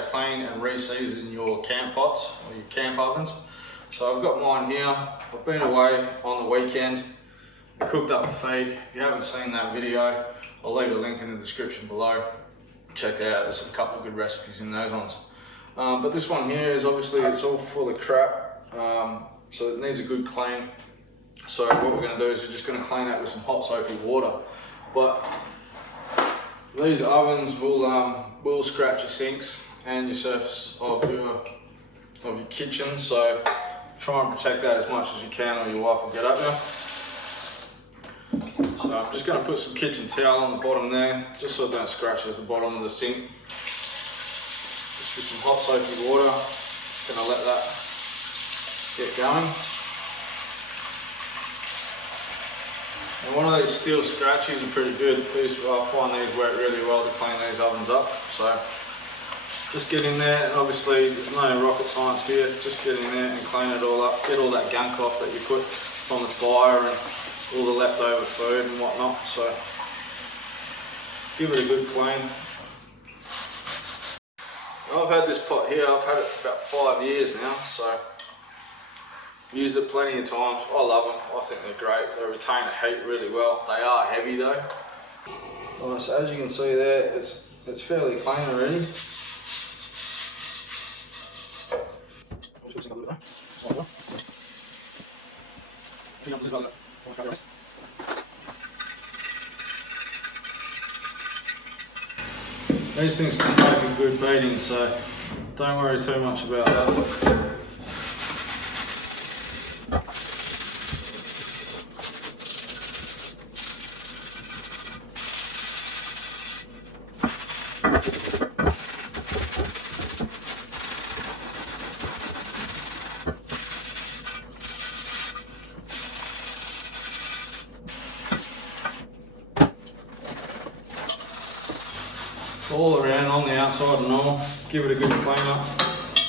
to clean and re-season your camp pots or your camp ovens. So I've got mine here. I've been away on the weekend. I cooked up a feed. If you haven't seen that video, I'll leave a link in the description below. Check it out, there's a couple of good recipes in those ones. But this one here is obviously, it's all full of crap, so it needs a good clean. So what we're going to do is we're just going to clean that with some hot soapy water. But these ovens will scratch your sinks and your surface of your kitchen, so try and protect that as much as you can or your wife will get up there. So I'm just going to put some kitchen towel on the bottom there, just so it don't scratch as the bottom of the sink. Just with some hot soapy water, just going to let that get going. And one of these steel scratchies are pretty good. I find these work really well to clean these ovens up. So just get in there, and obviously there's no rocket science here. Just get in there and clean it all up. Get all that gunk off that you put on the fire and all the leftover food and whatnot. So give it a good clean. I've had this pot here, I've had it for about 5 years now, so I've used it plenty of times. I love them, I think they're great. They retain the heat really well. They are heavy though. Right, so as you can see there, it's fairly clean already. These things can take a good beating, so don't worry too much about that. All around on the outside and all, give it a good clean up.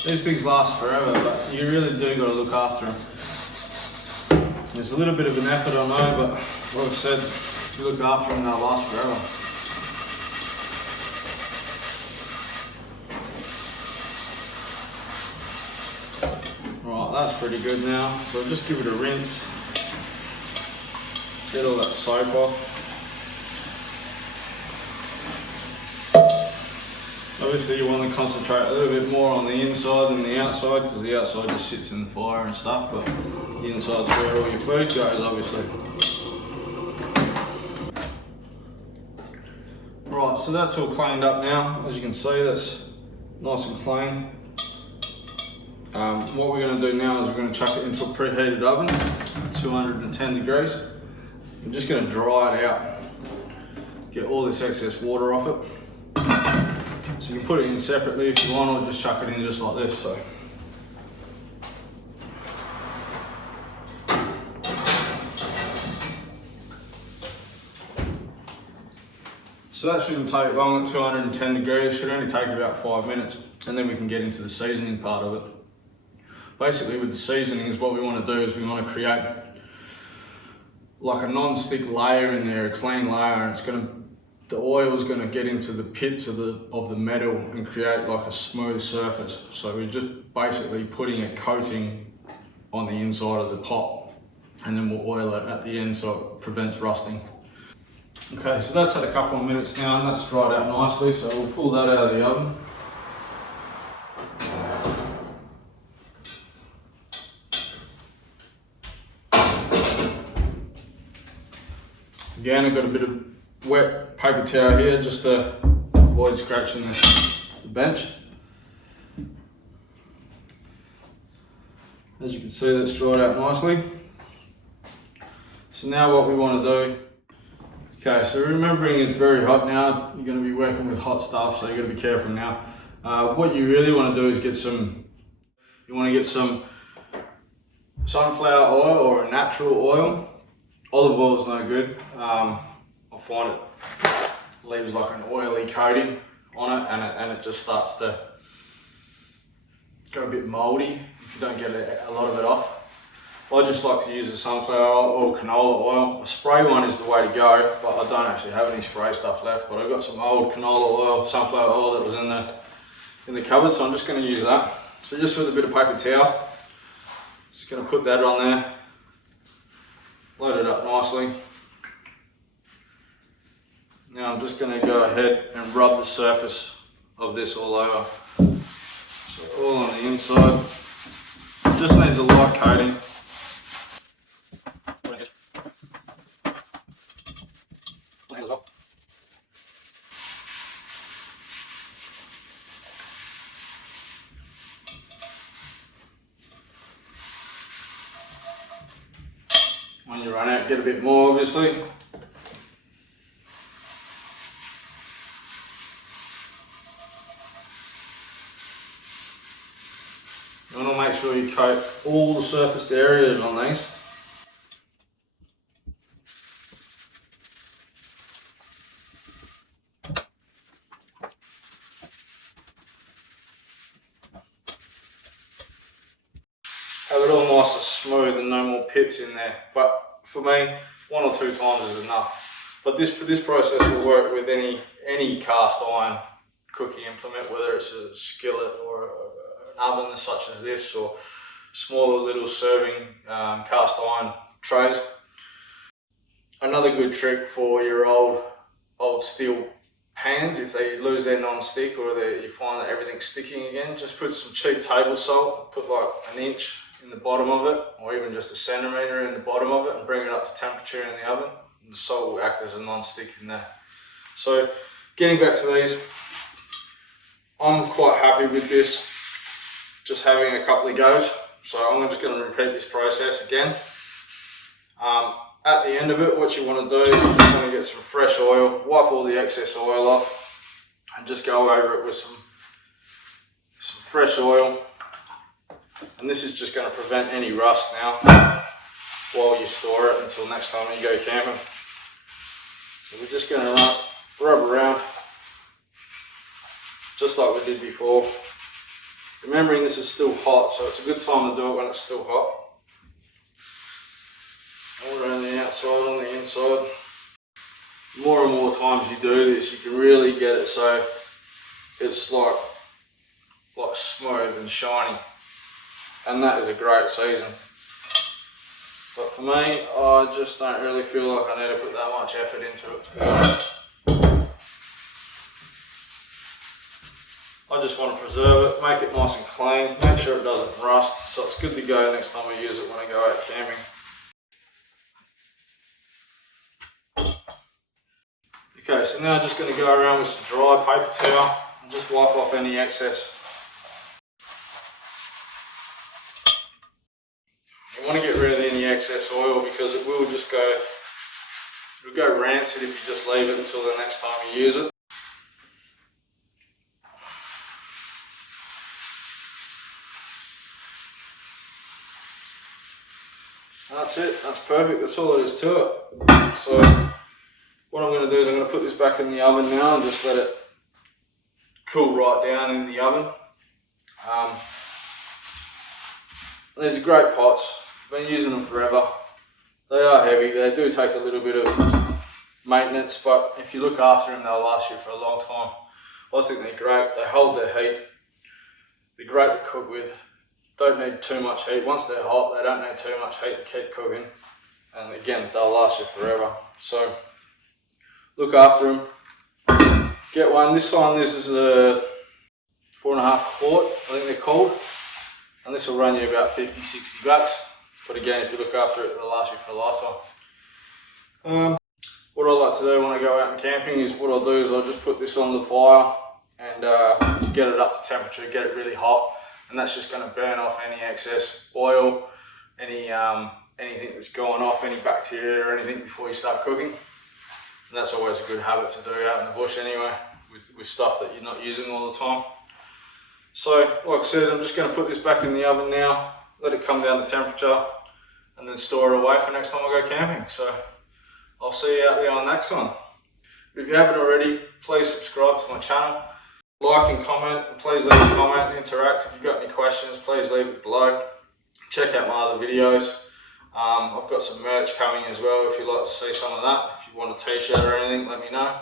These things last forever, but you really do got to look after them. There's a little bit of an effort, I know, but like I said, if you look after them, they'll last forever. Right, that's pretty good now. So just give it a rinse. Get all that soap off. Obviously you want to concentrate a little bit more on the inside than the outside, because the outside just sits in the fire and stuff, but the inside's where all your food goes, obviously. Right, so that's all cleaned up now. As you can see, that's nice and clean. What we're going to do now is we're going to chuck it into a preheated oven at 210 degrees. I'm just going to dry it out, get all this excess water off it. So you can put it in separately if you want, or just chuck it in just like this. So that shouldn't take long at 210 degrees, should only take about 5 minutes, and then we can get into the seasoning part of it. Basically with the seasonings, what we want to do is we want to create like a non-stick layer in there, a clean layer, and the oil is going to get into the pits of the metal and create like a smooth surface. So we're just basically putting a coating on the inside of the pot, and then we'll oil it at the end so it prevents rusting. Okay, so that's had a couple of minutes now and that's dried out nicely, so we'll pull that out of the oven. Again, I've got a bit of wet paper towel here just to avoid scratching the bench. As you can see, that's dried out nicely. So now what we want to do, okay, so remembering it's very hot now, you're going to be working with hot stuff, so you've got to be careful now. What you really want to do is get some sunflower oil or a natural oil. Olive oil is no good. I find it leaves like an oily coating on it, and it just starts to go a bit mouldy if you don't get a lot of it off. I just like to use the sunflower oil or canola oil. A spray one is the way to go, but I don't actually have any spray stuff left, but I've got some old canola oil, sunflower oil that was in in the cupboard, so I'm just going to use that. So just with a bit of paper towel, just going to put that on there, load it up nicely. Now I'm just going to go ahead and rub the surface of this all over. So all on the inside, just needs a light coating. When you run out, get a bit more obviously. You want to make sure you coat all the surfaced areas on these. Have it all nice and smooth and no more pits in there. But for me, 1 or 2 times is enough. But this process will work with any cast iron cooking implement, whether it's a skillet or an oven such as this, or smaller little serving cast iron trays. Another good trick for your old steel pans, if they lose their non-stick or you find that everything's sticking again, just put some cheap table salt, put like 1 inch in the bottom of it, or even just 1 centimetre in the bottom of it, and bring it up to temperature in the oven. And the salt will act as a non-stick in there. So getting back to these, I'm quite happy with this, just having a couple of goes. So I'm just going to repeat this process again. At the end of it, what you want to do is you just want to get some fresh oil, wipe all the excess oil off, and just go over it with some fresh oil. And this is just going to prevent any rust now while you store it until next time you go camping. So we're just going to rub around just like we did before. Remembering this is still hot, so it's a good time to do it when it's still hot. All around the outside, on the inside. More and more times you do this, you can really get it so it's like smooth and shiny. And that is a great season. But for me, I just don't really feel like I need to put that much effort into it, to be honest. I just want to preserve it, make it nice and clean, make sure it doesn't rust, so it's good to go next time I use it when I go out camping. Okay, so now I'm just going to go around with some dry paper towel and just wipe off any excess. You want to get rid of any excess oil because it will just it'll go rancid if you just leave it until the next time you use it. That's it, that's perfect, that's all there is to it. So what I'm going to do is I'm going to put this back in the oven now and just let it cool right down in the oven. These are great pots, I've been using them forever. They are heavy, they do take a little bit of maintenance, but if you look after them they'll last you for a long time. I think they're great, they hold their heat, they're great to cook with. Don't need too much heat. Once they're hot, they don't need too much heat to keep cooking. And again, they'll last you forever. So look after them. Get one. This is a 4.5 quart, I think they're called. And this will run you about 50, 60 bucks. But again, if you look after it, it'll last you for a lifetime. What I like to do when I go out and camping is what I'll do is I'll just put this on the fire and get it up to temperature, get it really hot. And that's just going to burn off any excess oil, anything that's going off, any bacteria or anything before you start cooking. And that's always a good habit to do out in the bush anyway, with stuff that you're not using all the time. So, like I said, I'm just going to put this back in the oven now, let it come down to temperature, and then store it away for next time I go camping. So, I'll see you out there on the next one. If you haven't already, please subscribe to my channel. Like and comment, and please leave a comment and interact. If you've got any questions, please leave it below. Check out my other videos. I've got some merch coming as well if you'd like to see some of that. If you want a t-shirt or anything, let me know.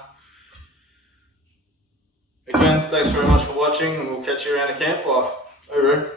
Again, thanks very much for watching, and we'll catch you around the campfire. Hooroo.